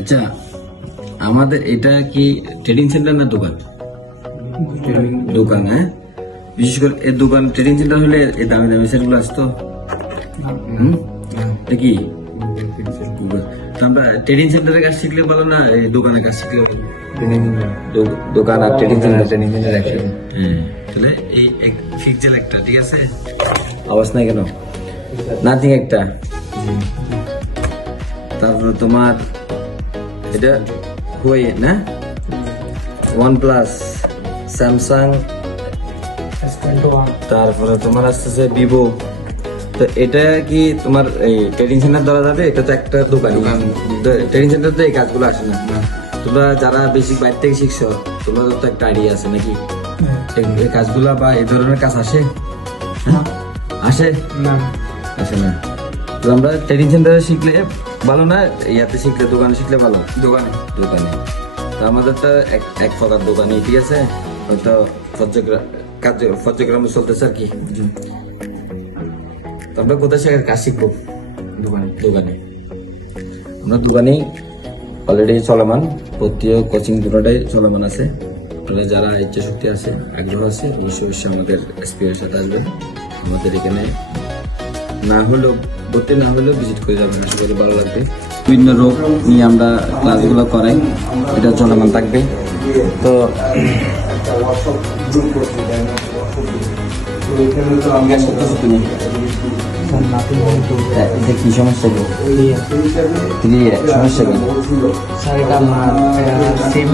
আচ্ছা, আমাদের এটা কি ট্রেডিং সেন্টার না দোকান? দোকান, হ্যাঁ। বিশেষ করে এই দোকান ট্রেডিং সেন্টার হলে এই দামি দামি সেটগুলো আসতো। এটা কি আমরা ট্রেডিং সেন্টারের কাজ শিখলে বলো না এই দোকানের কাজ শিখলে? দোকান আর ট্রেডিং সেন্টার একসাথে। হ্যাঁ, তাহলে এই ফিক্সেল একটা, ঠিক আছে। আওয়াজ নাই কেন? নাথিং একটা। তারপরে তোমার এটা হুয়াই না, OnePlus, স্যামসাং, তারপরে তোমার আসতেছে ভিভো। তো এটা কি তোমার এই ট্রেডিং সেন্টার ধরা যাবে? এটা তো একটা দোকান। ট্রেডিং সেন্টার তো এই কাজগুলো আসে না। তোমরা যারা বেশি বাইরে থেকে শিখছো, তোমাদের তো একটা আইডিয়া আছে নাকি এই কাজগুলা বা এই ধরনের কাজ আসে? আসে না? আসে না। তো আমরা ট্রেডিং সেন্টারে শিখলে ভালো না ইয়াতে শিখলে দোকানে শিখলে ভালো? দোকানে। তো আমাদের তো এক প্রকার দোকানই, ঠিক আছে। হয়তো ফজ্জগ্রামে চলতেছে আর কি। তো আমরা কোথায় শেখার কাজ শিখবো? দোকানে। আমরা দোকানেই অলরেডি চলমান, প্রত্যেক কোচিং দুটোটাই চলমান আছে। আপনারা যারা ইচ্ছা শক্তি আছে, আগ্রহ আছে, অবশ্যই আমাদের এসপির সাথে আসবেন। আমাদের এখানে না হলেও ভর্তি না হলেও ভিজিট করে যাবেন, আশা করি ভালো লাগবে। বিভিন্ন রোগ নিয়ে আমরা ক্লাসগুলো করাই, এটা চলমান থাকবে। তো তুমি কি সমস্যা কি? সমস্যা কি স্যার? এটা আমার সিম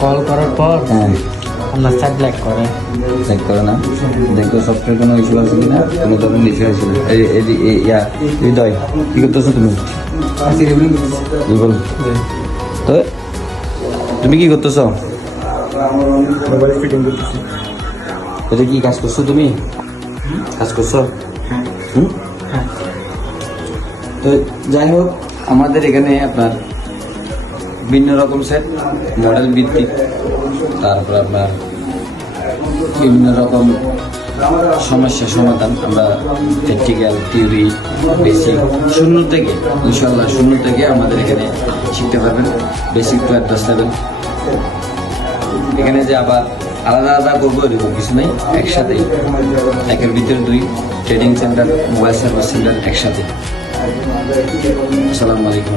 কল করার পর আপনার স্যার ব্ল্যাক করে না। দেখো সফটওয়্যার কোনো ইস্যু আছে কিনা, কোনো ধরনের ইস্যু আছে? হৃদয়, কি করতেছো তুমি? তো তুমি কি করতেছো? মোবাইল ফিটিং করতেছি। এটা কি কাজ করছো তুমি? কাজ করছো? তো যাই হোক, আমাদের এখানে আপনার বিভিন্ন রকম সেট, মডেল ভিত্তিক, তারপর আপনার বিভিন্ন রকম সমস্যার সমাধান আমরা প্র্যাকটিক্যাল, থিওরি, বেসিক শূন্য থেকে, ইনশাল্লাহ শূন্য থেকে আমাদের এখানে শিখতে পারবেন। Basic to advance level. এখানে যে আবার আলাদা আলাদা করবো এরকম কিছু নেই, একসাথেই একের ভিতরে দুই trading centre, mobile service centre একসাথে। আসসালামু আলাইকুম।